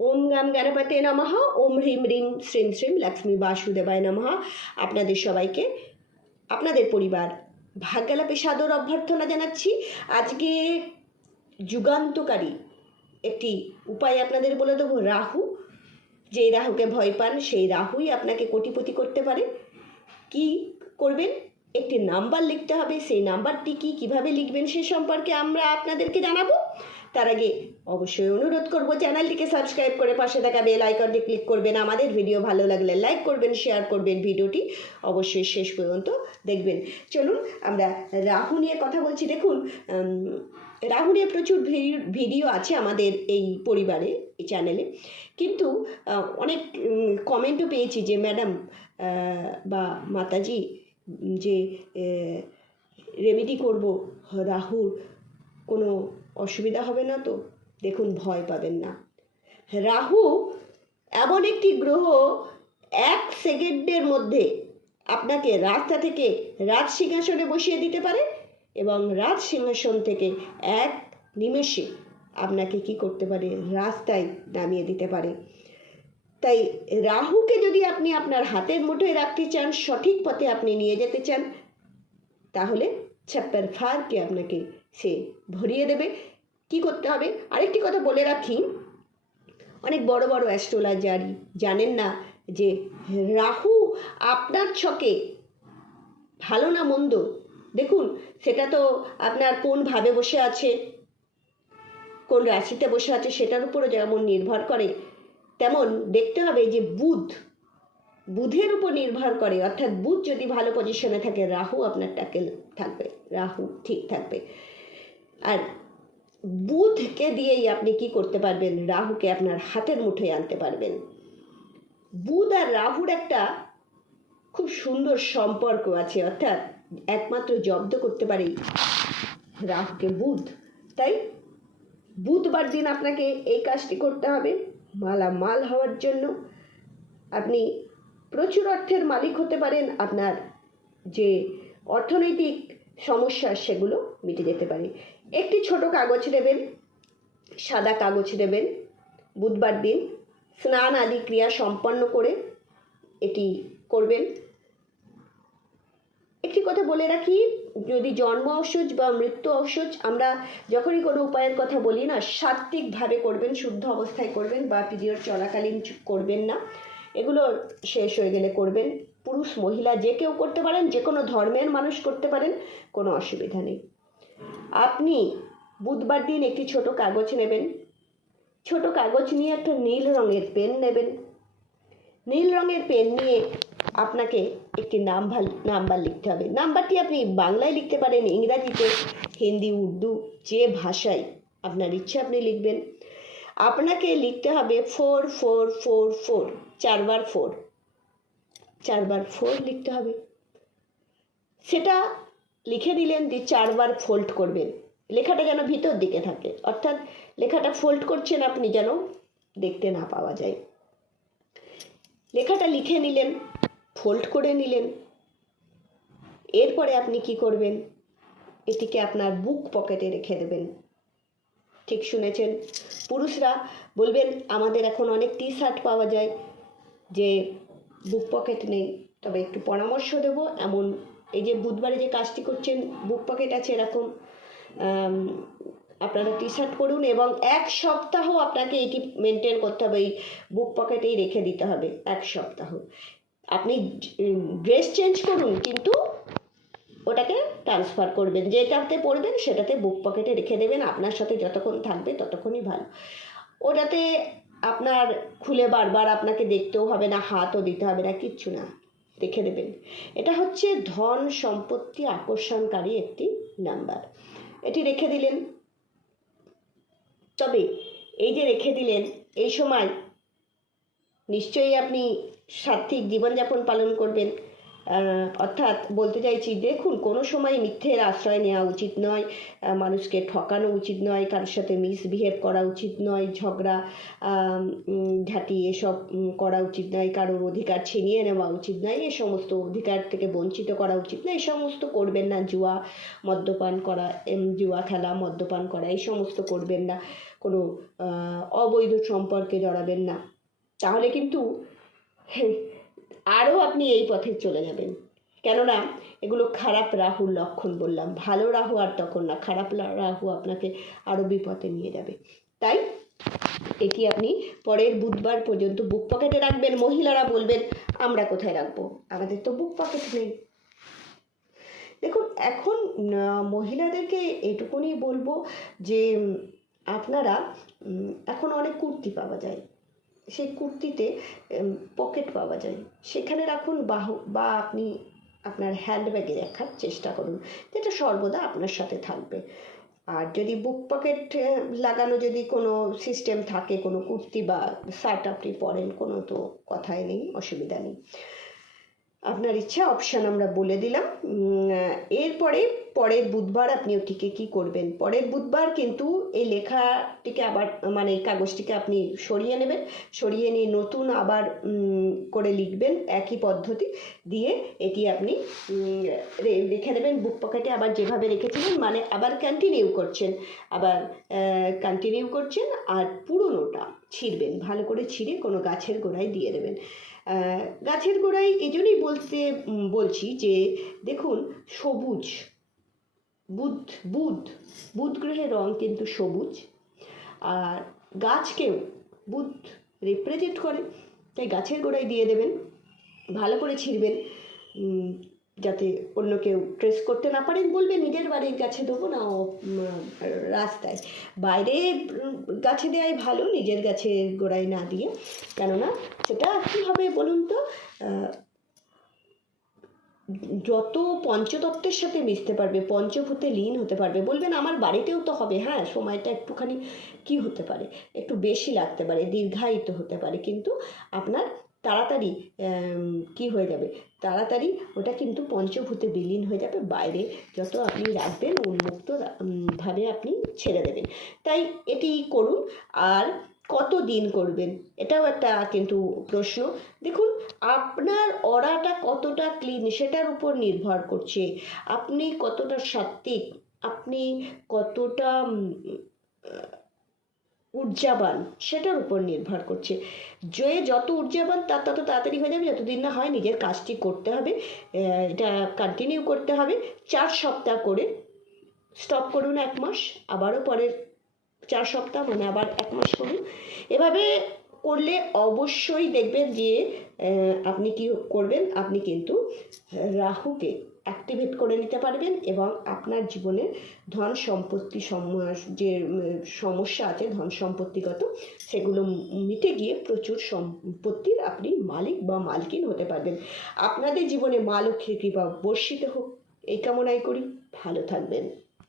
ওম গাম গণপতে নমঃ। ওম হ্রিম রিম শ্রীম শ্রীম লক্ষ্মী বাসুদেবায় নমঃ। আপনাদের সবাইকে, আপনাদের পরিবার ভাগ্যালাপে সাদর অভ্যর্থনা জানাচ্ছি। আজকে যুগান্তকারী একটি উপায় আপনাদের বলে দেবো, রাহু। যেই রাহুকে ভয় পান, সেই রাহুই আপনাকে কোটিপতি করতে পারে। কি করবেন? একটি নাম্বার লিখতে হবে। সেই নাম্বারটি কি, কীভাবে লিখবেন, সে সম্পর্কে আমরা আপনাদেরকে জানাব। তার আগে অবশ্যই অনুরোধ করব চ্যানেলটিকে সাবস্ক্রাইব করে পাশে থাকা বেল আইকনটি ক্লিক করবেন। আমাদের ভিডিও ভালো লাগলে লাইক করবেন, শেয়ার করবেন ভিডিওটি। অবশ্যই শেষ পর্যন্ত দেখবেন। চলুন, আমরা রাহু নিয়ে কথা বলছি। দেখুন রাহু নিয়ে প্রচুর ভিডিও আছে আমাদের এই পরিবারে, এই চ্যানেলে। কিন্তু অনেক কমেন্টও পেয়েছি যে, ম্যাডাম বা মাতাজি, যে রেমেডি করব রাহুর কোনো অসুবিধা হবে না তো? দেখুন, ভয় পাবেন না। রাহু, এমন একটি গ্রহ এক সেকেন্ডের মধ্যে আপনাকে রাস্তা থেকে রাজ সিংহাসনে বসিয়ে দিতে পারে এবং রাজ সিংহাসন থেকে এক নিমেষে আপনাকে কি করতে পারে? রাস্তায় নামিয়ে দিতে পারে। তাই রাহুকে যদি আপনি আপনার হাতের মুঠোয় রাখতে চান, সঠিক পথে আপনি নিয়ে যেতে চান, তাহলে ছাপ্পার ফারকে আপনাকে সে ভরিয়ে দেবে। কি করতে হবে? আরেকটি কথা বলে রাখি। অনেক বড় বড় অ্যাস্ট্রোলজার জানেন না যে রাহু আপনার ছকে ভালো না মন্দ? দেখুন, সেটা তো আপনার কোন ভাবে বসে আছে, কোন রাশিতে বসে আছে, সেটার উপরও যেমন নির্ভর করে, তেমন দেখতে হবে যে বুধ, বুধের উপর নির্ভর করে। অর্থাৎ বুধ যদি ভালো পজিশনে থাকে, রাহু আপনার টাকে থাকবে, রাহু ঠিক থাকবে। আর বুধকে দিয়েই আপনি কি করতে পারবেন? রাহুকে আপনার হাতের মুঠোয় আনতে পারবেন। বুধ আর রাহুর একটা খুব সুন্দর সম্পর্ক আছে, অর্থাৎ একমাত্র জব্দ করতে পারে রাহুকে বুধ। তাই বুধবার দিন আপনাকে এই কাজটি করতে হবে। মালামাল হওয়ার জন্য আপনি প্রচুর অর্থের মালিক হতে পারেন। আপনার যে অর্থনৈতিক সমস্যা, সেগুলো মিটে যেতে পারে। একটি ছোট কাগজ নেবেন সাদা কাগজ নেবেন বুধবার দিন স্নান আদি ক্রিয়া সম্পন্ন করে এটি করবেন। একটি কথা বলে রাখি, যদি জন্ম ঔষধ বা মৃত্যু ঔষধ আমরা যখনই কোনো উপায়ের কথা বলি না, সাত্ত্বিকভাবে করবেন, শুদ্ধ অবস্থায় করবেন বা পিরিয়ড চলাকালীন করবেন না। এগুলো শেষ হয়ে গেলে করবেন। পুরুষ, মহিলা, যে কেউ করতে পারেন, যে কোনো ধর্মের মানুষ করতে পারেন, কোনো অসুবিধা নেই। আপনি বুধবার দিন একটি ছোট কাগজ নেবেন। ছোট কাগজ নিয়ে একটা নীল রঙের পেন নেবেন। নীল রঙের পেন নিয়ে আপনাকে একটি নাম্বার নাম্বার লিখতে হবে। নাম্বারটি আপনি বাংলায় লিখতে পারেন, ইংরাজিতে, হিন্দি, উর্দু, যে ভাষায় আপনার ইচ্ছে আপনি লিখবেন। আপনাকে লিখতে হবে ফোর ফোর ফোর ফোর, চারবার ফোর। চারবার ফোর লিখতে হবে। সেটা লিখে দিলেন দিয়ে চারবার ফোল্ড করবেন। লেখাটা যেন ভিতর দিকে থাকে। অর্থাৎ লেখাটা ফোল্ড করছেন আপনি যেন দেখতে না পাওয়া যায়। লেখাটা লিখে নিলেন ফোল্ড করে নিলেন। এরপরে আপনি কি করবেন? এটিকে আপনার বুক পকেটে রেখে দেবেন। ঠিক শুনেছেন? পুরুষরা বলবেন, আমাদের এখন অনেক টি শার্ট পাওয়া যায় যে বুক পকেট নেই। তবে একটু পরামর্শ দেব। এমন এই যে বুধবারে যে কাজটি করছেন বুক পকেট আছে এরকম আপনারা টি শার্ট পরুন এবং এক সপ্তাহ আপনাকে এটি মেনটেন করতে হবে, এই বুক পকেটেই রেখে দিতে হবে, এক সপ্তাহ। আপনি ড্রেস চেঞ্জ করুন, কিন্তু ওটাকে ট্রান্সফার করবেন, যেটাতে পড়বেন সেটাতে বুক পকেটে রেখে দেবেন, আপনার সাথে যতক্ষণ থাকবে ততক্ষণই ভালো। ওটাতে আপনার খুলে বারবার আপনাকে দেখতেও হবে না, হাতও দিতে হবে না, কিচ্ছু না। রেখে দেবেন। এটা হচ্ছে ধন সম্পত্তি আকর্ষণকারী একটি নাম্বার। এটি রেখে দিলেন। তবে এই যে রেখে দিলেন, এই সময় নিশ্চয়ই আপনি সাত্ত্বিক জীবনযাপন পালন করবেন। অর্থাৎ বলতে চাইছি, দেখুন, কোনো সময় মিথ্যের আশ্রয় নেওয়া উচিত নয় মানুষকে ঠকানো উচিত নয়, কারোর সাথে মিসবিহেভ করা উচিত নয়, ঝগড়া ঝাঁটি এসব করা উচিত নয়, কারোর অধিকার ছিনিয়ে নেওয়া উচিত নয়, এ সমস্ত অধিকার থেকে বঞ্চিত করা উচিত নয় এই সমস্ত করবেন না, জুয়া, মদ্যপান করা জুয়া খেলা, মদ্যপান করা, এই সমস্ত করবেন না, কোনো অবৈধ সম্পর্কে জড়াবেন না। তাহলে কিন্তু আরও আপনি এই পথে চলে যাবেন। কেননা, এগুলো খারাপ রাহুর লক্ষণ বললাম। ভালো রাহু আর তখন না, খারাপ রাহু আপনাকে আরও বিপথে নিয়ে যাবে। তাই এটি আপনি পরের বুধবার পর্যন্ত বুক পকেটে রাখবেন, মহিলারা বলবেন, আমরা কোথায় রাখব? আমাদের তো বুক পকেট নেই। দেখুন, এখন মহিলাদেরকে এটুকুনি বলব যে আপনারা এখন অনেক কুর্তি পাওয়া যায়। সেই কুর্তিতে পকেট পাওয়া যায়। সেখানে রাখুন বাহু, বা আপনি আপনার হ্যান্ডব্যাগে রাখার চেষ্টা করুন। যেটা সর্বদা আপনার সাথে থাকবে। আর যদি বুক পকেট লাগানো যদি কোনো সিস্টেম থাকে, কোনো কুর্তি বা শার্ট আপনি পরেন, কোনো তো কথাই নেই, অসুবিধা নেই। আপনার ইচ্ছা অপশান আমরা বলে দিলাম। এরপরে পরের বুধবার আপনি ওটিকে কি করবেন? পরের বুধবার কিন্তু এই লেখাটিকে আবার মানে এই কাগজটিকে আপনি সরিয়ে নেবেন। সরিয়ে নিয়ে নতুন আবার করে লিখবেন একই পদ্ধতি দিয়ে এটি আপনি রেখে দেবেন বুক পকেটে আবার যেভাবে রেখেছিলেন মানে আবার কন্টিনিউ করছেন। আবার কন্টিনিউ করছেন আর পুরনোটা ছিঁড়বেন। ভালো করে ছিঁড়ে কোনো গাছের গোড়ায় দিয়ে দেবেন। গাছের গোড়ায় এই জন্যই বলতে বলছি যে দেখুন, সবুজ বুধ বুধ বুধ গ্রহের রং কিন্তু সবুজ। আর গাছকেও বুধ রিপ্রেজেন্ট করে, তাই গাছের গোড়ায় দিয়ে দেবেন, ভালো করে ছিঁড়বেন যাতে অন্য কেউ ট্রেস করতে না পারেন বলবে নিজের বাড়ির গাছে দেবো না রাস্তায়। বাইরে গাছে দেওয়াই ভালো, নিজের গাছের গোড়ায় না দিয়ে। কেননা, সেটা কী হবে বলুন তো? যত পঞ্চতত্ত্বের সাথে মিশতে পারবে, পঞ্চভূতে লীন হতে পারবে, বলবেন আমার বাড়িতেও তো হবে হ্যাঁ সময়টা একটুখানি কি হতে পারে? একটু বেশি লাগতে পারে, দীর্ঘায়িত হতে পারে, কিন্তু আপনার তাড়াতাড়ি কি হয়ে যাবে? তাড়াতাড়ি ওটা কিন্তু পঞ্চভূতে বিলীন হয়ে যাবে, বাইরে যত আপনি রাখবেন, উন্মুক্ত ভাবে আপনি ছেড়ে দেবেন। তাই এটি করুন, আর কত দিন করবেন? এটাও একটা কিন্তু প্রশ্ন। দেখুন, আপনার অরাটা কতটা ক্লিন সেটার উপর নির্ভর করছে। আপনি কতটা সাত্ত্বিক, আপনি কতটা ঊর্জাবান সেটার উপর নির্ভর করছে। যে যত ঊর্জাবান তার তত তাড়াতাড়ি হয়ে যাবে, যতদিন না হয় নিজের কাজটি করতে হবে এটা কন্টিনিউ করতে হবে। চার সপ্তাহ করে স্টপ করুন এক মাস, আবারও পরের চার সপ্তাহ মানে আবার এক মাস করুন এভাবে করলে অবশ্যই দেখবেন যে আপনি কি করবেন, আপনি কিন্তু রাহুকে অ্যাক্টিভেট করে নিতে পারবেন এবং আপনার জীবনে ধন সম্পত্তি সম- যে সমস্যা আছে, ধন সম্পত্তিগত, সেগুলো মিটে গিয়ে প্রচুর সম্পত্তির আপনি মালিক বা মালকিন হতে পারবেন। আপনাদের জীবনে মা লক্ষ্মীর কৃপা বর্ষিত হোক। এই কামনাই করি। ভালো থাকবেন।